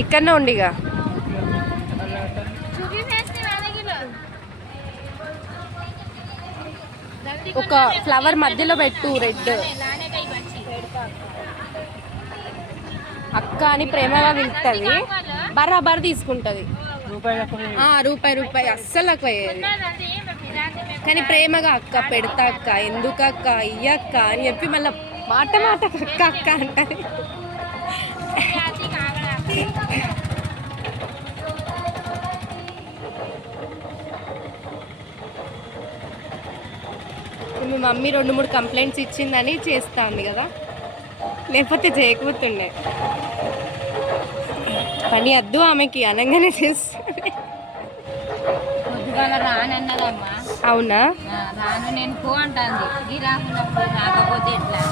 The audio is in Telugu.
ఇక్కడనే ఉండిగా ఒక ఫ్లవర్ మధ్యలో పెట్టు రెడ్ అక్క అని ప్రేమగా పిలుస్తుంది బరాబర్ తీసుకుంటుంది రూపాయి అస్సలు అక్క కానీ ప్రేమగా అక్క పెడతా అక్క ఎందుకు అక్క ఇయ్యక్క అని చెప్పి మళ్ళీ మాట అక్క అక్క అంటది మీ మమ్మీ 2-3 కంప్లైంట్స్ ఇచ్చిందని చేస్తాంది కదా లేకపోతే చేయకపోతుండే పని వద్దు ఆమెకి అనగానే చేస్తుంది రానన్నదమ్మా అవునా రాను నేను పో అంటాంది రాకపోతే ఎట్లా